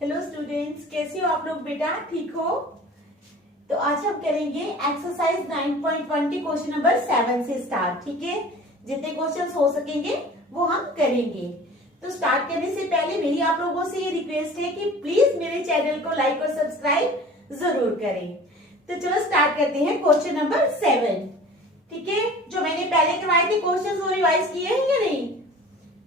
Hello students, कैसे हो आप लोग बेटा? ठीक हो? तो आज हम करेंगे एक्सरसाइज 9.1 के क्वेश्चन नंबर 7 से स्टार्ट। ठीक है, जितने क्वेश्चंस हो सकेंगे वो हम करेंगे। तो स्टार्ट करने से पहले मेरी आप लोगों से ये रिक्वेस्ट है कि प्लीज मेरे चैनल को लाइक और सब्सक्राइब जरूर करें। तो चलो स्टार्ट करते हैं क्वेश्चन नंबर 7। ठीक है, जो मैंने पहले करवाए थे क्वेश्चन वो रिवाइज किए हैं या नहीं?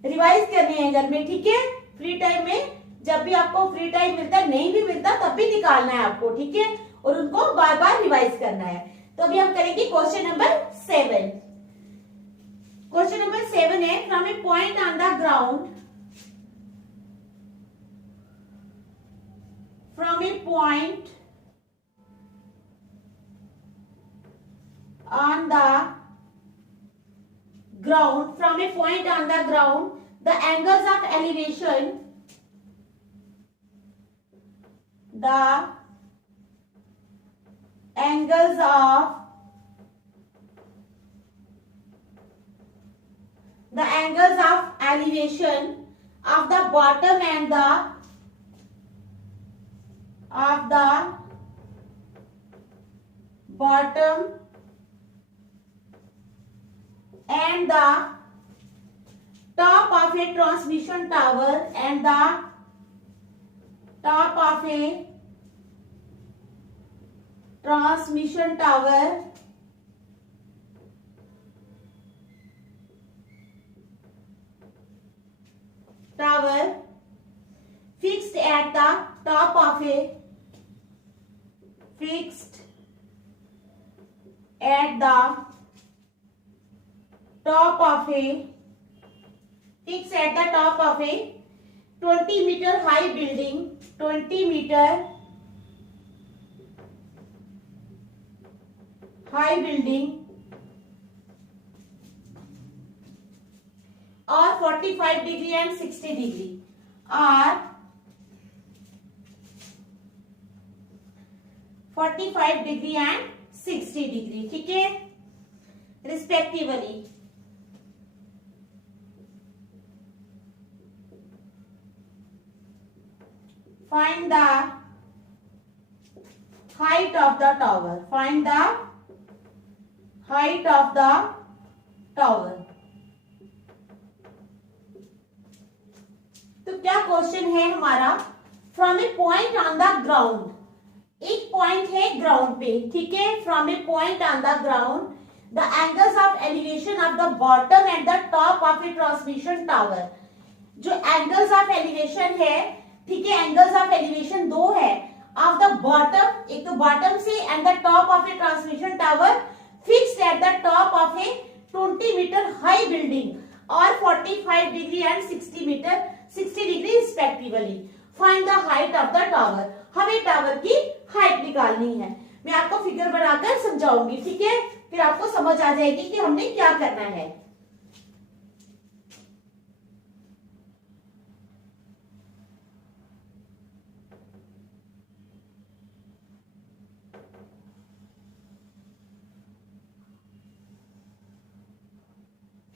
रिवाइज करने हैं घर में। ठीक है, फ्री टाइम में जब भी आपको फ्री टाइम मिलता है, नहीं भी मिलता तब भी निकालना है आपको। ठीक है, और उनको बार बार रिवाइज करना है। तो अभी हम करेंगे क्वेश्चन नंबर 7। क्वेश्चन नंबर 7 है, from A point on the ground, from A point on the ground, from a point on the ground, the angles of elevation, the angles of elevation of the bottom and the bottom and the top of a transmission tower and the top of a transmission tower fixed at the top of a fixed at the top of a 20-meter high building, 20-meter high building or 45 degree and 60 degree or 45 degree and 60 degree. ठीक है, respectively. Find the height of the tower. Find the height of the tower. तो क्या question है हमारा? From A point on the ground, एक point है ground पे। ठीक है, from A point on the ground, the angles of elevation of the bottom and the top of a transmission tower. जो एंगल्स ऑफ एलिवेशन है, ठीक है, angles of elevation दो है। ऑफ द बॉटम, एक तो बॉटम से, and the top of a transmission tower fixed at the top of a 20 metre high building और 45 degree and 60 degree respectively. Find the height of the tower. हमें tower की height निकालनी है। मैं आपको फिगर बनाकर समझाऊंगी। ठीक है, फिर आपको समझ आ जाएगी कि हमने क्या करना है।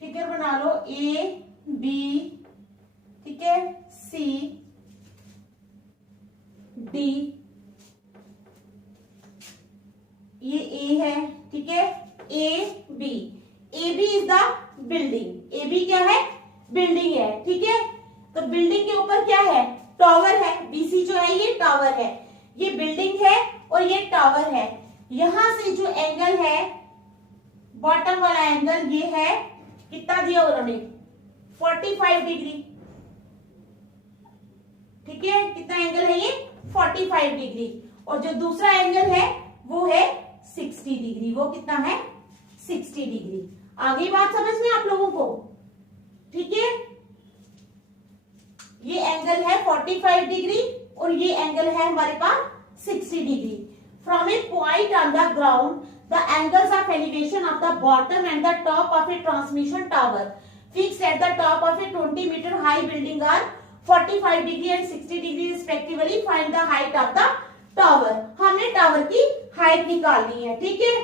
फिगर बना लो, ए बी, ठीक है, सी डी, ये ए है। ठीक है, A B is the building. A B क्या है? बिल्डिंग है। ठीक है, तो बिल्डिंग के ऊपर क्या है? टावर है। बीसी जो है ये टावर है, ये बिल्डिंग है और ये टावर है। यहां से जो एंगल है, बॉटम वाला एंगल, ये है कितना दिया उन्होंने? 45 डिग्री। ठीक है, कितना एंगल है ये? 45 डिग्री। और जो दूसरा एंगल है वो है 60 डिग्री। वो कितना है? 60 डिग्री। आ गई बात समझ में आप लोगों को? ठीक है, ये एंगल है 45 डिग्री और ये एंगल है हमारे पास 60 degree. From A point on the ground, the angles of elevation of the bottom and the top of a transmission tower fixed at the top of a 20-meter high building are 45 degree and 60 degree respectively. Find the height of the tower. हमने tower की height निकालनी है। ठीक है,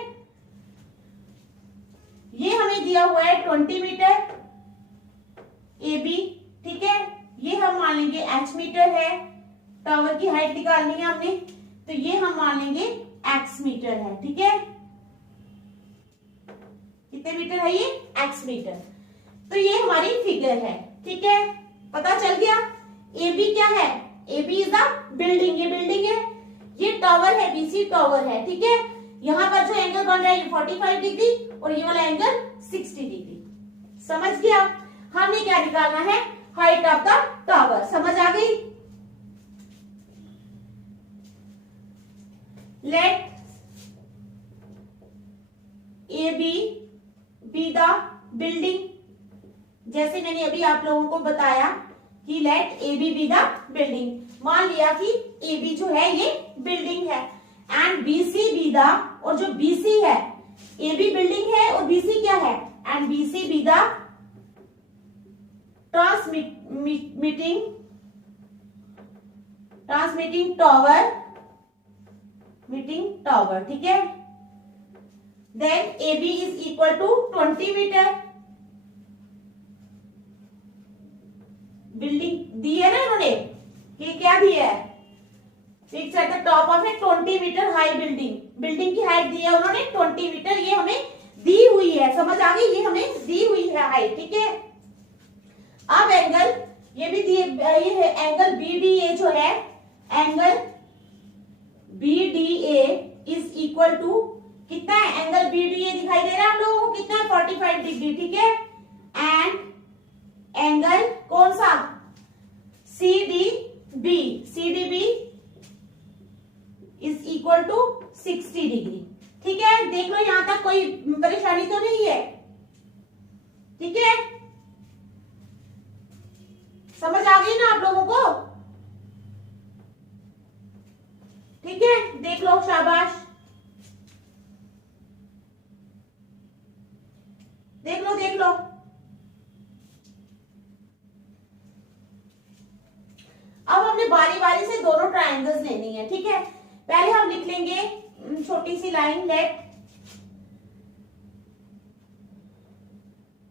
ये हमें दिया हुआ है 20 मीटर ए बी। ठीक है, ये हम मान लेंगे एच मीटर है, टावर की हाइट निकालनी है हमने, तो ये हम मान लेंगे x मीटर है। ठीक है, कितने मीटर है ये? x metre. तो ये हमारी फिगर है। ठीक है, पता चल गया। ए बी क्या है? A B is the building, ये बिल्डिंग है, ये टावर है, बीसी टावर है। ठीक है, यहां पर जो एंगल बन रहा है ये 45 डिग्री और ये वाला एंगल 60 डिग्री। समझ गया? हमें क्या निकालना है? Height of the tower. समझ आ गई? Let A B the building, जैसे मैंने अभी आप लोगों को बताया कि let A B the building. मान लिया कि ए बी जो है ये बिल्डिंग है and B C be the, और जो बी सी है, ए बी बिल्डिंग है और बी सी क्या है? And B C be the transmitting tower. ठीक है, then A B is equal to 20 meter. Building दी है ना उन्होंने, ये क्या दिया है? Fix at the top of a 20 metre high building. Building की हाइट दी है उन्होंने 20 मीटर, ये हमें दी हुई है। समझ आ गई? ये हमें दी हुई है हाइट। ठीक है, अब एंगल ये भी दिए, ये है एंगल बी डी ए जो है, angle B D A is equal to कितना है? एंगल बी डी ए दिखाई दे रहा है आप लोगों को कितना है? 45 डिग्री। ठीक है, एंड एंगल कौन सा? C D B is equal to 60 degree. ठीक है, देख लो यहां तक कोई परेशानी तो नहीं है? ठीक है, समझ आ गई ना आप लोगों को? ठीक है, देख लो, शाबाश, देख लो देख लो। अब हमने बारी बारी से दोनों ट्रायंगल्स लेनी है। ठीक है, पहले हम लिख लेंगे छोटी सी line, let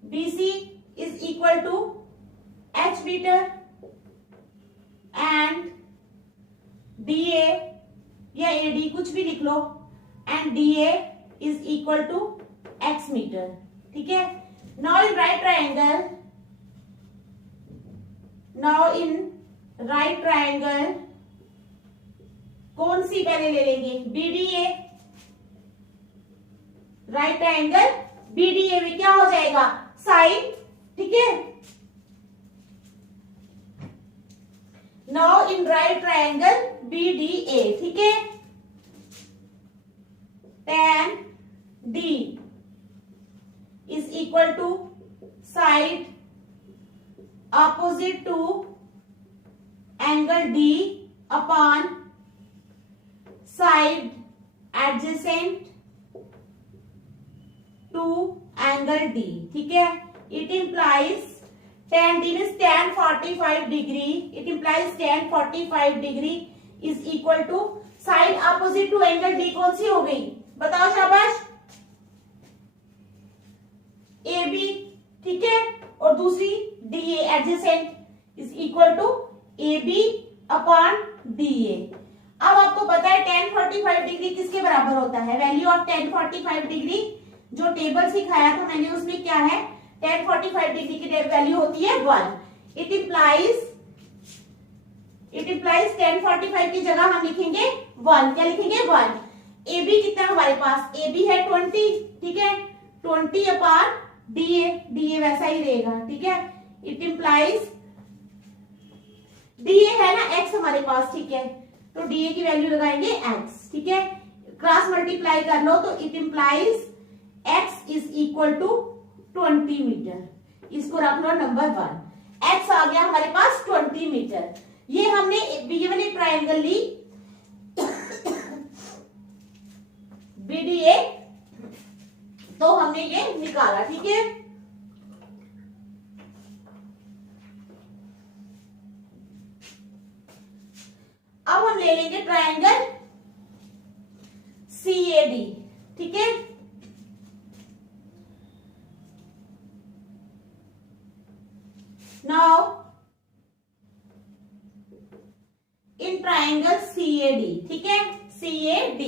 BC is equal to H meter and DA या AD कुछ भी लिख लो, and DA is equal to X meter. ठीक है, नाउ इन राइट ट्रायंगल कौन सी पहले ले लेंगे? BDA। राइट ट्रायंगल BDA में क्या हो जाएगा? साइन। ठीक है, now in right triangle BDA, ठीक है, tan D is equal to side opposite to angle D upon side adjacent to angle D। ठीक है, it implies tan D means tan 45 degree, it implies tan 45 degree is equal to side opposite to angle D कौन सी हो गई? बताओ शाबाश। AB, ठीक है, और दूसरी DA adjacent is equal to AB upon DA। अब आपको पता है tan 45 डिग्री किसके बराबर होता है? वैल्यू ऑफ tan 45 डिग्री जो टेबल सिखाया था मैंने उसमें क्या है? tan 45 डिग्री की वैल्यू होती है 1। इट इम्प्लाइज tan 45 की जगह हम लिखेंगे 1। क्या लिखेंगे? 1। AB कितना हमारे पास? AB है 20। ठीक है, 20 अपॉन DA वैसा ही रहेगा। ठीक है, इट इम्प्लाइज DA है ना X हमारे पास। ठीक है, तो DA की वैल्यू लगाएंगे X। ठीक है, क्रॉस मल्टीप्लाई कर लो तो it implies X is equal to 20 metre. इसको रख लो नंबर 1। X आ गया हमारे पास 20 मीटर। ये हमने ये वाली ट्रायंगल ली BDA, तो हमने ये निकाला। ठीक है, अब हम ले लेंगे ट्रायंगल CAD। ठीक है, नाउ इन ट्राइंगल CAD, ठीक है, CAD।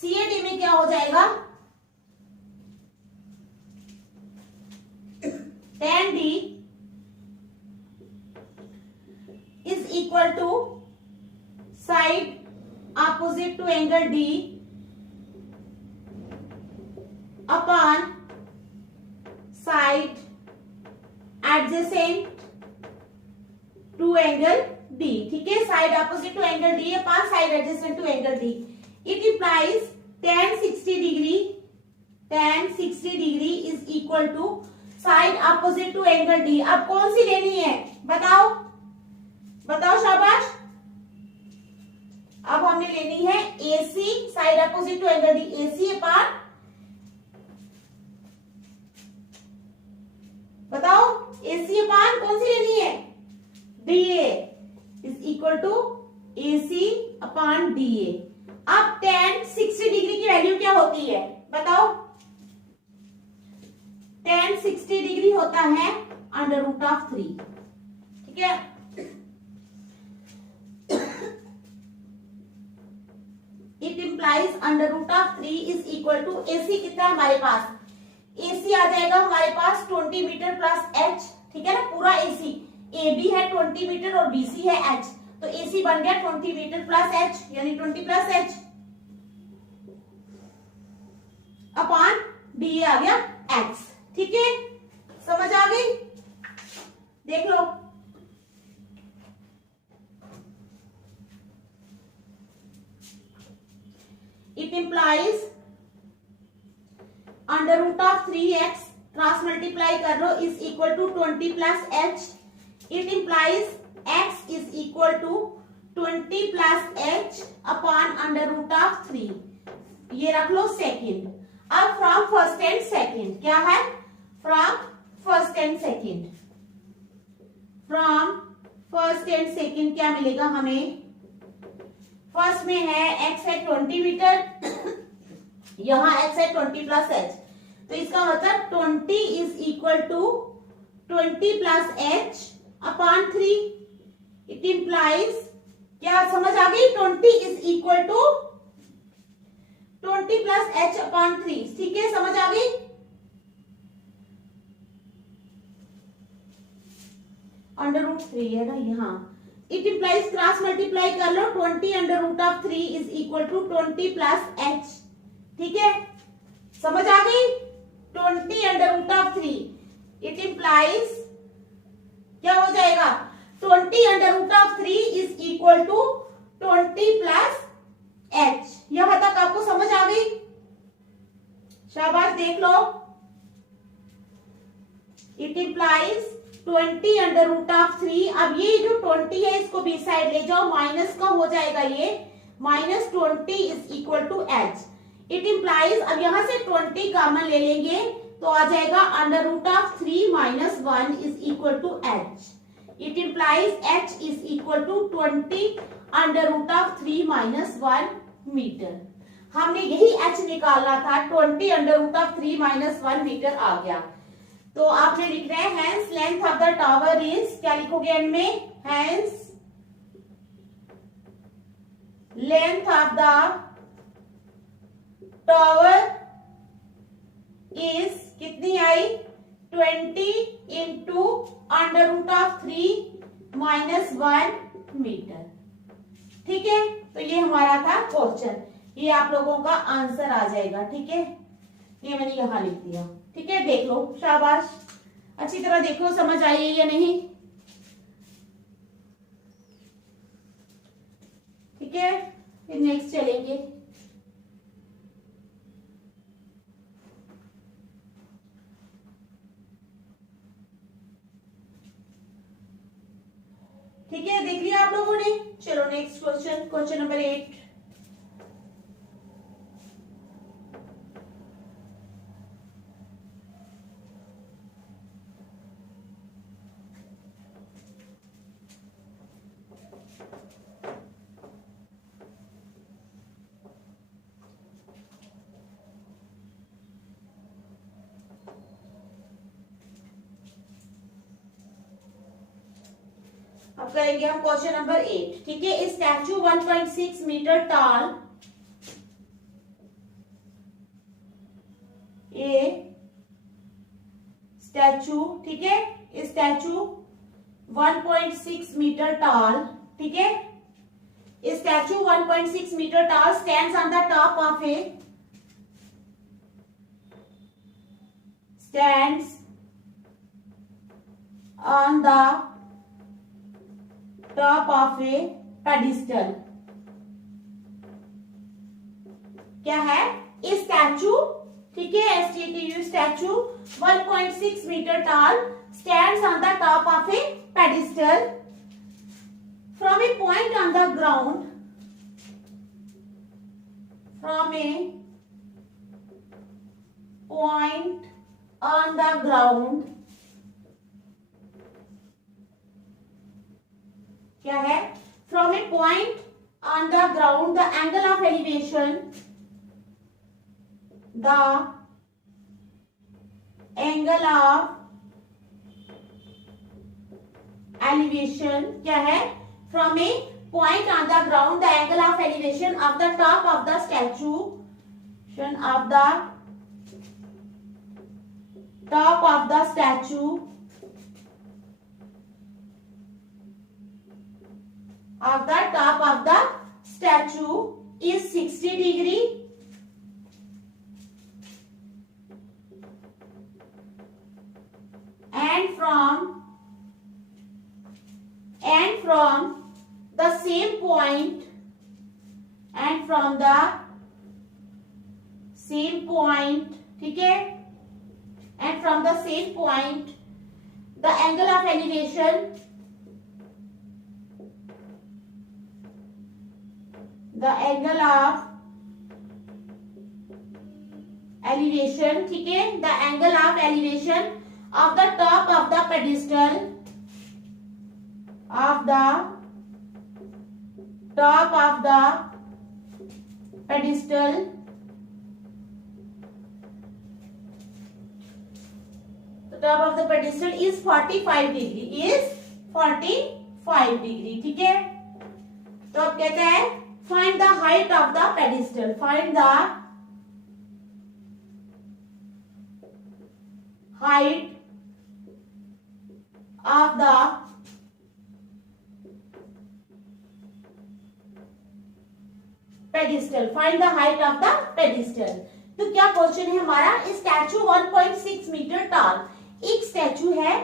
CAD में क्या हो जाएगा, tan D is equal to side opposite to angle D upon side adjacent to angle D, ठीक है, side opposite to angle D upon side adjacent to angle D. It implies tan 60 degree is equal to side opposite to angle D. अब कौन सी लेनी है, बताओ बताओ शाबाश। अब हमने लेनी है AC side opposite to angle D, AC upon, बताओ AC अपान कौन सी लेनी है, DA is equal to AC upon DA। अब tan 60 डिग्री की वैल्यू क्या होती है, बताओ। tan 60 डिग्री होता है √3, ठीक है। It implies √3 is equal to AC कितना है हमारे पास, AC आ जाएगा हमारे पास 20 मीटर प्लस H, ठीक है ना, पूरा AC, AB है 20 मीटर और BC है H, तो AC बन गया 20 मीटर प्लस H, यानी 20 प्लस H अपॉन DA आ गया X, ठीक है, समझ आ गई, देख लो। It implies √3x cross multiply कर लो is equal to 20 plus H। It implies x is equal to 20 plus H upon √3, ये रख लो सेकेंड। अब फ्रॉम फर्स्ट एंड सेकेंड क्या है, from first and second, from first and second क्या मिलेगा हमें, फर्स्ट में है x है 20 मीटर, यहां x है 20 प्लस H, तो इसका मतलब 20 is equal to 20 plus H upon 3। It implies, क्या समझ आ गई, 20 is equal to 20 plus H upon 3, ठीक है, समझ आ गई। √3 है ना यहाँ, इट इंप्लाइज क्रॉस मल्टीप्लाई कर लो 20 √3 is equal to 20 plus H, ठीक है, समझ आ गई, 20 √3। इट इंप्लाइज क्या हो जाएगा, 20 √3 is equal to 20 plus H। यहां तक आपको समझ आ गई, शाबाश, देख लो। इट इंप्लाइज 20 √3, अब ये जो 20 है इसको बी साइड ले जाओ, माइनस का हो जाएगा ये, -20 is equal to H। It implies, अब यहां से 20 कॉमन ले लेंगे तो आ जाएगा √3 - 1 is equal to H। It implies H is equal to 20 √3 - 1 metre. हमने यही H निकालना था, 20 √3 - 1 मीटर आ गया। तो आपने लिखना है hence length of the tower is, क्या लिखोगे एंड में, hence length of the tower is कितनी आई, 20 इंटू √3 - 1 मीटर, ठीक है। तो ये हमारा था क्वेश्चन, ये आप लोगों का आंसर आ जाएगा, ठीक है, ये मैंने यहां लिख दिया, ठीक है, देख लो, शाबाश, अच्छी तरह देखो समझ आई है या नहीं, ठीक है। फिर नेक्स्ट चलेंगे, ठीक है, देख लिया आप लोगों ने। चलो नेक्स्ट क्वेश्चन, क्वेश्चन नंबर 8। अब करेंगे हम क्वेश्चन नंबर 8। ठीक है, statue 1.6 metre tall, a statue, ठीक है, स्टैचू 1.6 मीटर टॉल, ठीक है, statue 1.6 metre tall stands on the top of a, stands on the top of a pedestal। क्या है? स्टैचू, ठीक है, STATU statue 1.6 metre toll stands on the top of a pedestal from a point on the ground, from a point on the ground, क्या है? From a point on the ground, the angle of elevation, the angle of elevation, क्या है? From a point on the ground, the angle of elevation of the top of the statue, of the top of the statue, of the top of the statue is 60 degree, and from the same point, and from the same point, ठीक है, and from the same point the angle of elevation, the angle of elevation, ठीक है, the angle of elevation of the top of the pedestal, of the top of the pedestal, the top of the pedestal is 45 degree, is 45 degree, ठीक है। तो अब कहता है find the height of the pedestal, find the height of the pedestal, find the height of the pedestal। तो क्या question है हमारा? स्टैचू 1.6 मीटर टॉल, एक स्टैचू है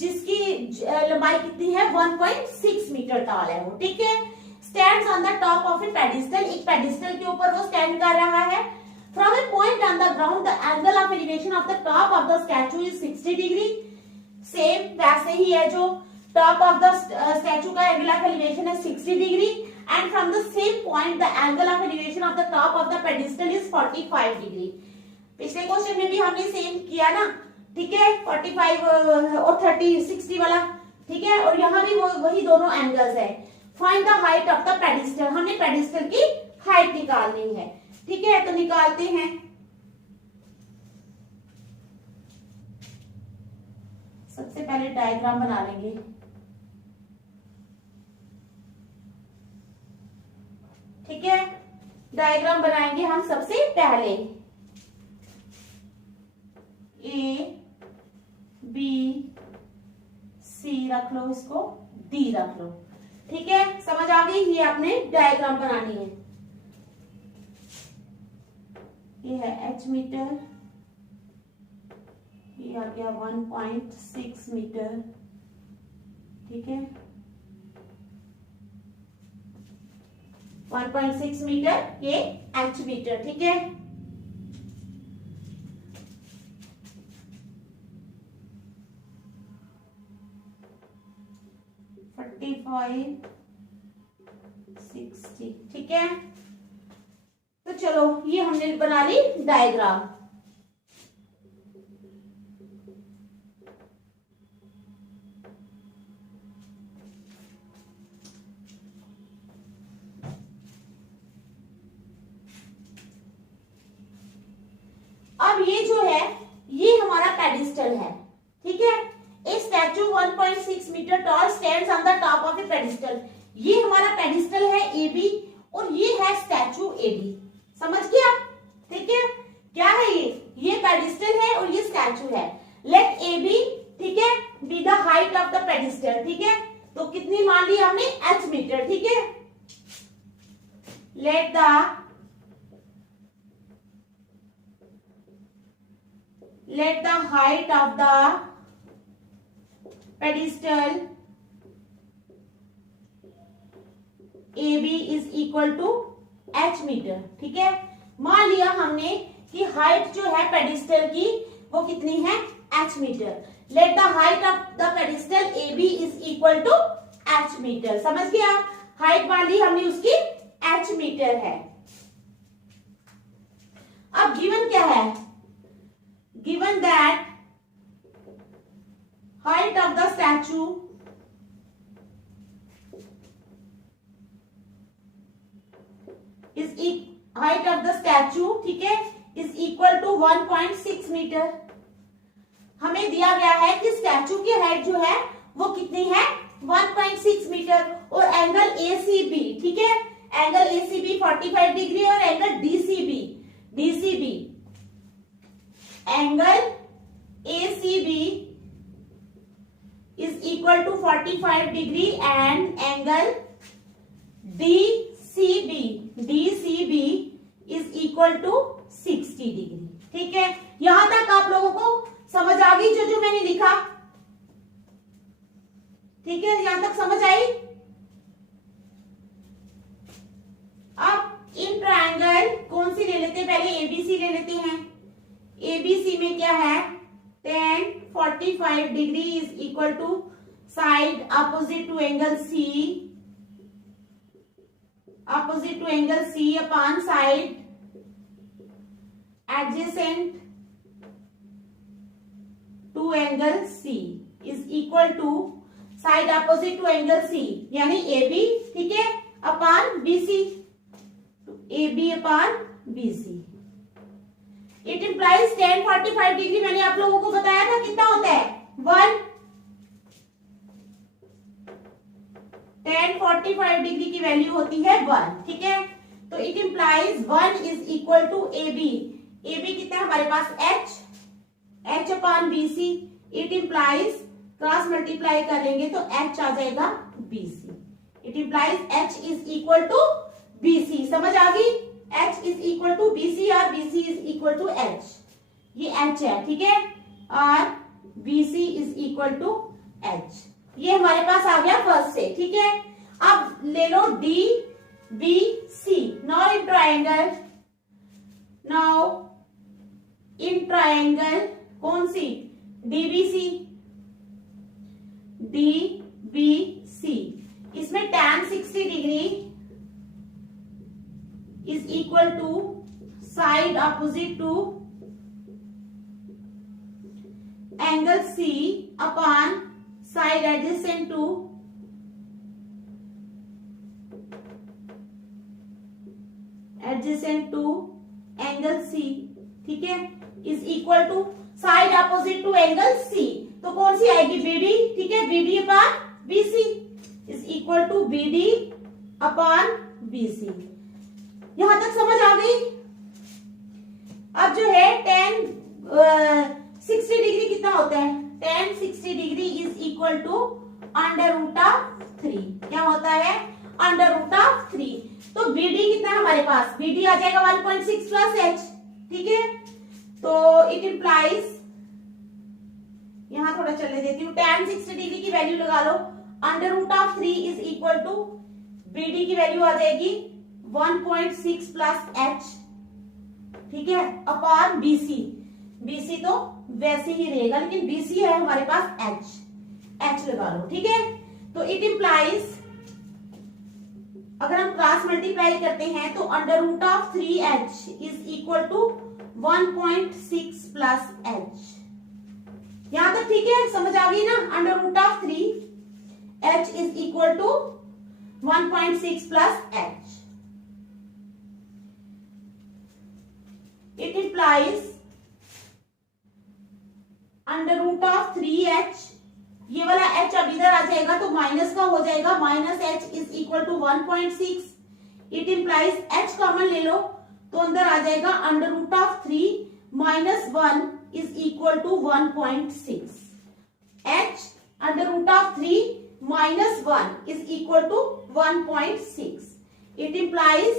जिसकी लंबाई कितनी है? 1.6 मीटर टॉल है वो, ठीक है। Stands on the top of a pedestal, एक पेडिस्टल के ऊपर वो स्टैंड कर रहा है। From A point on the ground the angle of elevation of the top of the statue is 60 degree. Same वैसे ही है, जो टॉप ऑफ द स्टैचू का एंगल ऑफ एलिवेशन है 60 degree, and from the same point the angle of elevation of the top of the pedestal is 45 degree. पिछले question में भी हमने same किया ना, ठीक है, 45 और 30 60 वाला, ठीक है, और यहाँ भी वही दोनों एंगल्स है। Find the height of the pedestal, हमने पेडिस्टल की हाइट निकालनी है, ठीक है, तो निकालते हैं। सबसे पहले डायग्राम बना लेंगे, ठीक है, डायग्राम बनाएंगे हम सबसे पहले। ए बी सी रख लो, इसको डी रख लो, ठीक है, समझ आ गई? ये आपने डायग्राम बनानी है। ये है h मीटर, ये आ गया 1.6 मीटर, ठीक है, 1.6 मीटर, ये h मीटर, ठीक है। फाइव 60, ठीक है। तो चलो ये हमने बना ली डायग्राम। अब ये जो है ये हमारा पेडिस्टल है, ठीक है। इस statue 1.6 metre tall stands on the top of a pedestal. ये हमारा पेडिस्टल है AB और ये है स्टैचू AD। समझ गए आप? ठीक है, क्या है ये पेडिस्टल है और ये स्टैचू है। लेट AB, ठीक है, be the height of the pedestal. ठीक है, तो कितनी मान ली हमने? h metre. ठीक है, let the height of the pedestal AB is equal to h metre. ठीक है, मान लिया हमने कि हाइट जो है पेडिस्टल की वो कितनी है? h metre. Let the height of the pedestal AB is equal to h metre. समझ गया? हाइट मान ली हमने उसकी h मीटर है। अब गिवन क्या है? Given that height of the statue is height of the statue, ठीक है, is equal to 1.6 मीटर। हमें दिया गया है कि स्टैचू की हाइट जो है वो कितनी है? 1.6 मीटर और एंगल ACB, ठीक है, एंगल ACB 45 डिग्री और angle DCB angle ACB is equal to 45 degree and angle DCB is equal to 60 degree। ठीक है, यहां तक आप लोगों को समझ आ गई जो मैंने लिखा? ठीक है, यहां तक समझ आई? अब इन ट्रायंगल कौन सी ले लेते हैं? पहले ABC ले लेते हैं। ABC में क्या है? tan 45 degree is equal to side opposite to angle C upon side adjacent to angle C is equal to side opposite to angle C यानी AB, ठीक है, upon BC, AB upon BC। It implies tan 45 degree, मैंने आप लोगों को बताया था कितना होता है? 1। tan 45 डिग्री की वैल्यू होती है 1। ठीक है, तो it implies 1 is equal to AB। AB कितना है हमारे पास? h upon BC। It implies cross multiply करेंगे तो h आ जाएगा BC। It implies h is equal to BC। समझ आ गई? h is equal to BC और BC is equal to h। ये h है, ठीक है, और BC is equal to h। ये हमारे पास आ गया फर्स्ट से। ठीक है, अब ले लो DBC। नाउ इन ट्रायंगल कौन सी? DBC। इसमें tan 60 degree is equal to side opposite to angle C upon side adjacent to angle C, ठीक है, is equal to side opposite to angle C। तो कौन सी आएगी? BD। ठीक है, BD upon BC is equal to BD upon BC। यहां तक समझ आ गई? अब जो है tan 60 डिग्री कितना होता है? tan 60 degree is equal to √3। क्या होता है? √3। तो BD कितना है हमारे पास? BD आ जाएगा 1.6 प्लस h। ठीक है, तो इट इम्प्लाइज, यहां थोड़ा चलने देती हूँ, tan 60 डिग्री की वैल्यू लगा लो। √3 इज इक्वल टू BD की वैल्यू आ जाएगी 1.6 प्लस h, ठीक है, अपॉन BC तो वैसे ही रहेगा, लेकिन BC है हमारे पास h लगा लो। ठीक है, तो इट इम्प्लाइज, अगर हम क्रॉस मल्टीप्लाई करते हैं तो √3h is equal to 1.6 plus h। यहां तक ठीक है, समझ आ गई ना? √3h is equal to 1.6 plus h। It implies √3h, ये वाला माइनस का हो जाएगा, minus H is equal to 1.6। It implies H common ले लो तो अंदर आ जाएगा under root of 3 minus 1 is equal to 1.6। H under root of 3 minus 1 is equal to 1.6. It implies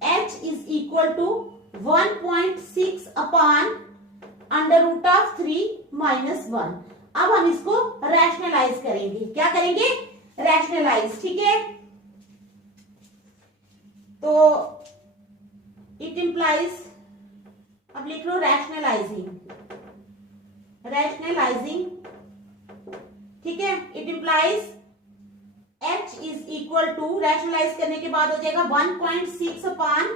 h is equal to 1.6 upon under root of 3 minus 1। अब हम इसको rationalise करेंगे। क्या करेंगे? रैशनलाइज। ठीक है, तो इट इंप्लाइज, अब लिख लो रैशनलाइजिंग, रैशनलाइजिंग। ठीक है, it implies h is equal to, rationalise करने के बाद हो जाएगा 1.6 upon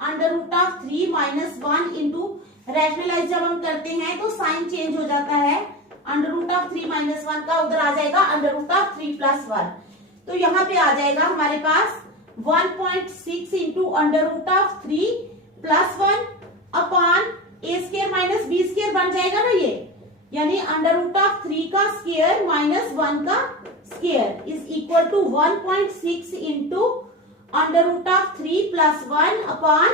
under root of 3 minus 1 into, rationalise जब हम करते हैं तो साइन चेंज हो जाता है, अंडर रूट ऑफ 3 माइनस 1 का उधर आ जाएगा अंडर रूट ऑफ 3 प्लस 1। तो यहाँ पे आ जाएगा हमारे पास 1.6 into under root of 3 plus 1 upon A square minus B square बन जाएगा ना ये, यानी अंडर रूट ऑफ 3 का स्केयर माइनस 1 का square is equal to 1.6 into under root of 3 plus 1 upon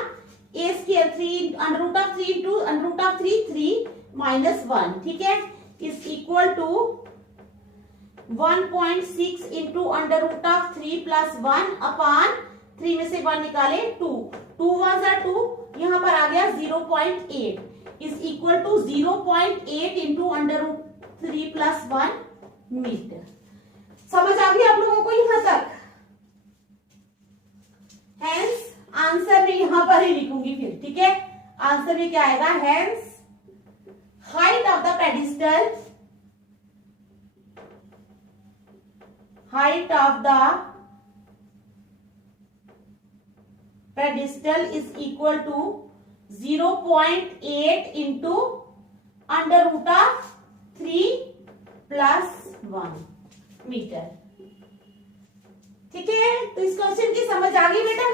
A square 3 under root of 3 into under root of 3 minus 1। ठीक है, is equal to 1.6 into under root of 3 plus 1 upon 3 में से 1 निकाले 2 1 जा 2, यहां पर आ गया 0.8 is equal to 0.8 into under root 3 plus 1 metre. समझ आ गई आप लोगों को यहां तक? हेंस आंसर में यहां पर ही लिखूंगी फिर। ठीक है, आंसर में क्या आएगा? Hence height of the pedestal, height of the pedestal is equal to 0.8 into under root of 3 plus 1 metre. ठीक है, तो इस क्वेश्चन की समझ आ गई बेटा?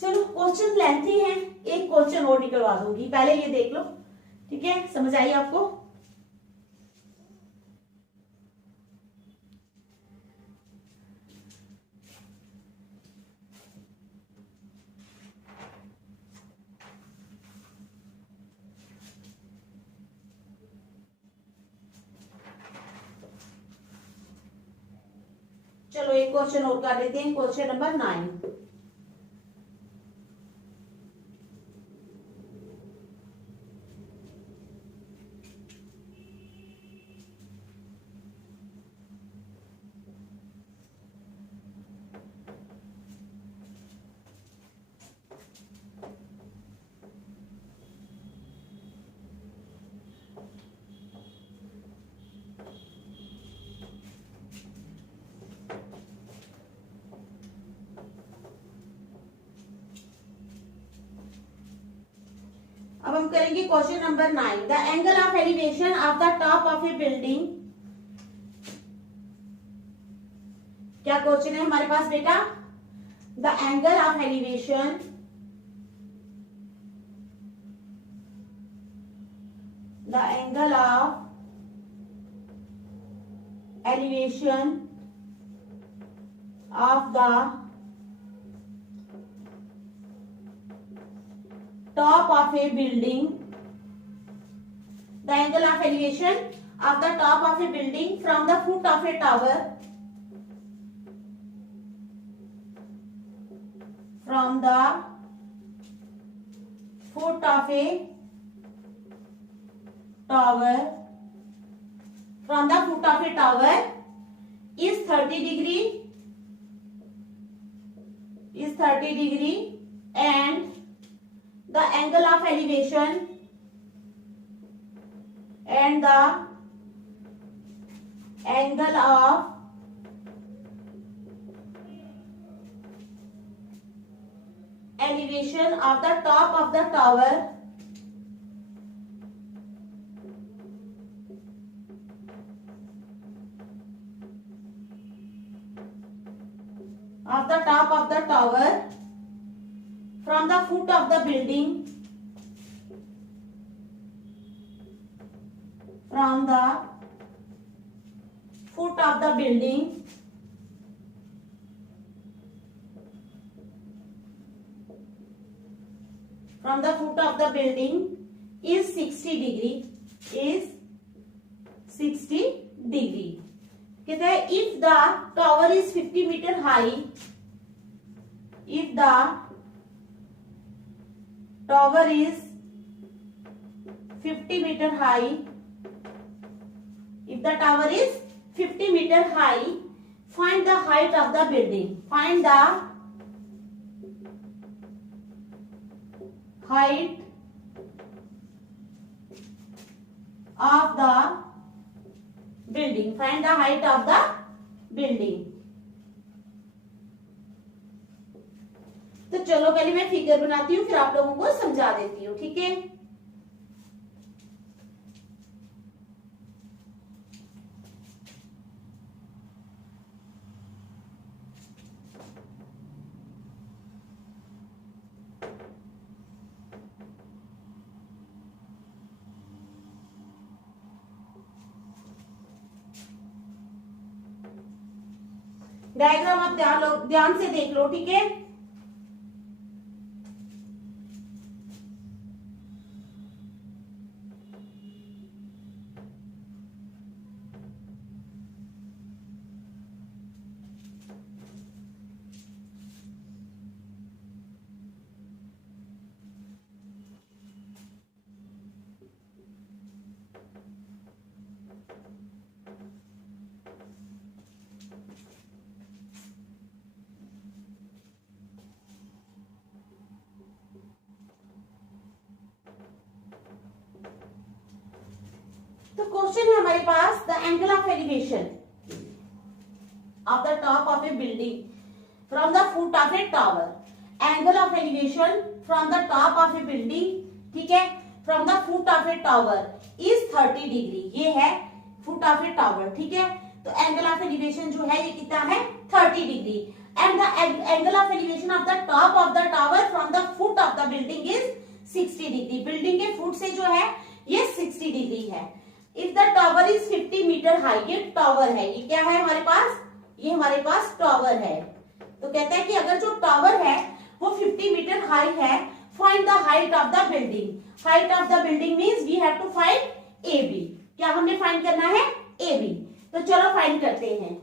चलो क्वेश्चन लेंथी हैं, एक क्वेश्चन और निकलवा दूंगी, पहले ये देख लो। ठीक है, समझ आई आपको? चलो एक क्वेश्चन और कर लेते हैं, क्वेश्चन नंबर 9। अब हम करेंगे question number 9। The angle of elevation of the top of a building. क्या क्वेश्चन है हमारे पास बेटा? The angle of elevation, the angle of elevation of the top of a building, the angle of elevation of the top of a building from the foot of a tower, from the foot of a tower, from the foot of a tower is 30 degree, is 30 degree, and the angle of elevation and the angle of elevation of the top of the tower from the foot of the building, from the foot of the building is 60 degree. कहता है if the tower is 50 meter high, if the tower is 50 meter high, if the tower is 50 meter high, find the height of the building. Find the height of the building. Find the height of the building. तो चलो पहले मैं figure बनाती हूँ, फिर आप लोगों को समझा देती हूँ, ठीक है। डायग्राम आप ध्यान से देख लो, ठीक है। तो क्वेश्चन है हमारे पास, the angle of elevation of the top of a building from the foot of a tower. Angle of elevation from the top of a building, ठीक है, from the foot of a tower is 30 degree. ये है foot of a tower, ठीक है। तो angle of elevation जो है ये कितना है, 30 degree. And the angle of elevation of the top of the tower from the foot of the building is 60 degree. Building के फुट से जो है ये 60 डिग्री है। If the tower is 50 metre high, ये टावर है, ये क्या है हमारे पास, ये हमारे पास टावर है। तो कहता है कि अगर जो टावर है वो 50 मीटर हाई है, find the height of the building. Height of the building means we have to find A B. क्या हमने फाइंड करना है, ए बी। तो चलो फाइंड करते हैं।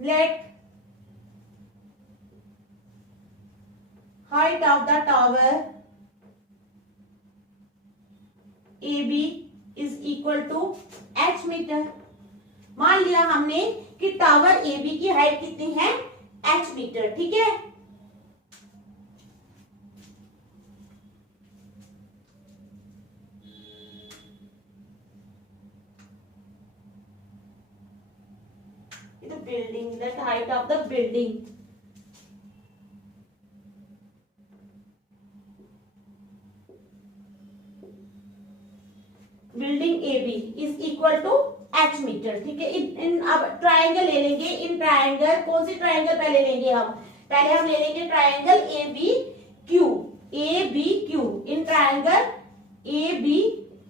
Let height of the tower AB is equal to h metre. मान लिया हमने कि टावर AB की हाइट कितनी है, h मीटर, ठीक है। ये तो building, that height of the building building A B is equal to h metre, ठीक है। इन अब ट्राइंगल ले लेंगे। इन ट्राइंगल, कौन सी ट्राइंगल पहले लेंगे हम, पहले हम ले लेंगे triangle A B Q, A B Q. In triangle A B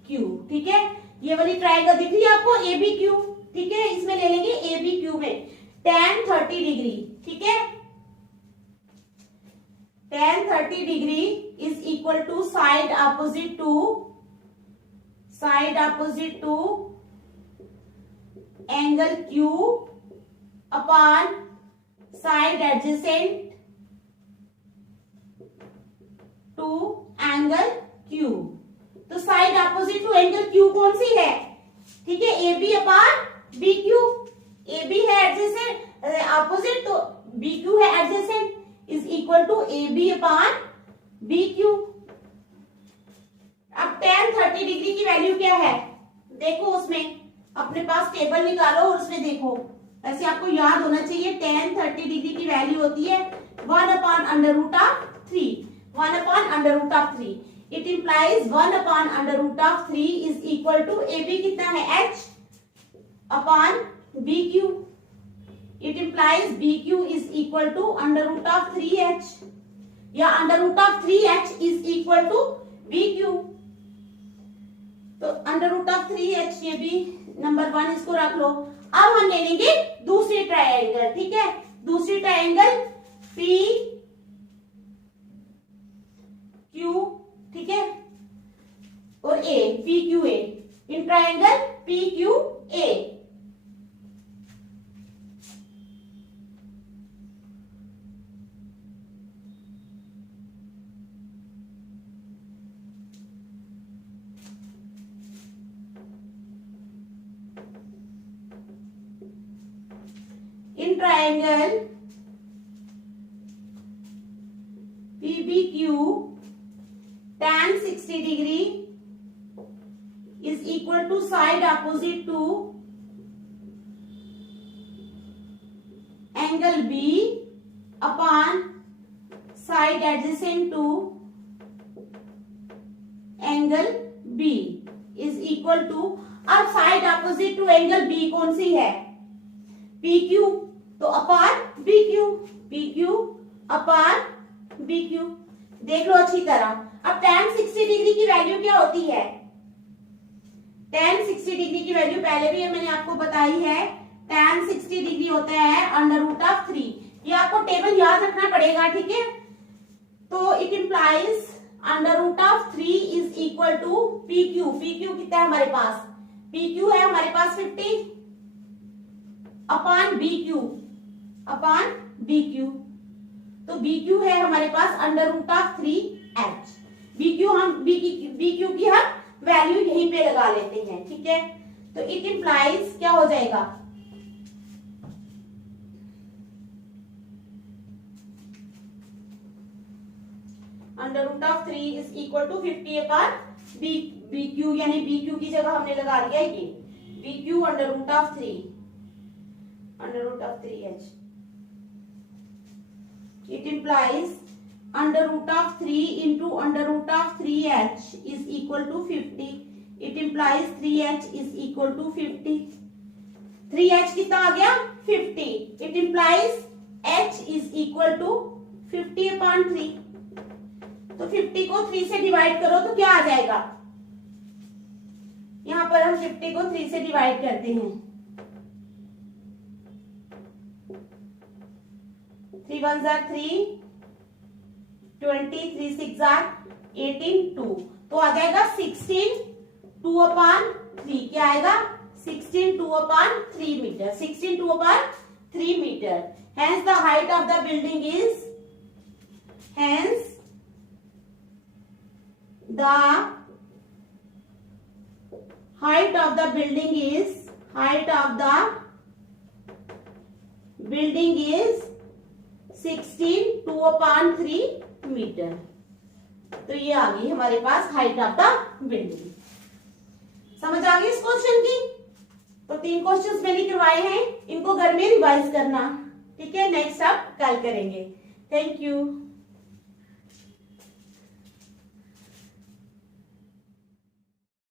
Q, ठीक है। ये वाली ट्राइंगल दिख रही है आपको, ए बी क्यू, ठीक है। इसमें ले लेंगे ए बी क्यू में tan 30 डिग्री, ठीक है। tan 30 degree is equal to side opposite to angle Q upon side adjacent to angle Q। तो side opposite to angle Q कौन सी है, ठीक है, A B upon B Q. A B है एडजेसेंट अपोजिट, तो बी क्यू है adjacent, is equal to A B upon B Q. अब tan 30 डिग्री की वैल्यू क्या है, देखो उसमें अपने पास टेबल निकालो और उसमें देखो। ऐसे आपको याद होना चाहिए, tan 30 डिग्री की वैल्यू होती है 1 upon under root of 3। 1 upon under root of 3, it implies 1 upon under root of 3 is equal to A B कितना है, h upon B Q. It implies B Q is equal to under root of 3h। या under root of 3h is equal to BQ। तो under root of 3h, ये भी number 1 इसको रख लो। अब हम ले लेंगे दूसरी ट्रायंगल, ठीक है, दूसरी ट्रायंगल PQ, ठीक है, और A, PQA, in triangle PQA। in triangle PBQ tan 60 degree is equal to side opposite to angle B upon side adjacent to angle B is equal to, अब side opposite to angle B कौन सी है? PQ, तो अपान BQ, PQ अपान BQ। देख लो अच्छी तरह। अब tan 60 degree की वैल्यू क्या होती है? tan 60 डिग्री की वैल्यू पहले भी मैंने आपको बताई है, tan 60 डिग्री होता है अंडर रूट ऑफ 3। ये आपको टेबल याद रखना पड़ेगा, ठीक है। तो it implies under root of 3 is equal to PQ। PQ कितना है हमारे पास? PQ है हमारे पास 50 अपॉन BQ, अपॉन BQ। तो BQ है हमारे पास under root of 3h। BQ की हम वैल्यू यहीं पे लगा लेते हैं, ठीक है। तो इट इंप्लाइज क्या हो जाएगा? Under root of 3 is equal to 50 upon BQ, यानी BQ की जगह हमने लगा दिया ये BQ under root of 3, under root of 3h। It implies under root of 3 into under root of 3h is equal to 50। It implies 3h is equal to 50। 3h कितना आ गया? 50। It implies h is equal to 50 upon 3। तो 50 को 3 से divide करो तो क्या आ जाएगा? यहां पर हम 50 को 3 से डिवाइड करते हैं। 3 1 जार 3, 20, 3 6 जार 18, 2। तो आ जाएगा 16 2 अपॉन 3। क्या आएगा? 16 2 upon 3 metre. 16 2 upon 3 metre. Hence the height of the building is, hence the height of the building is, height of the building is 16 2 upon 3 metre. तो ये आ गई हमारे पास हाइट ऑफ द बिल्डिंग। समझ आ गई इस क्वेश्चन की? तो 3 क्वेश्चंस मैंने करवाए हैं, इनको घर में रिवाइज करना, ठीक है। नेक्स्ट आप कल करेंगे। Thank you.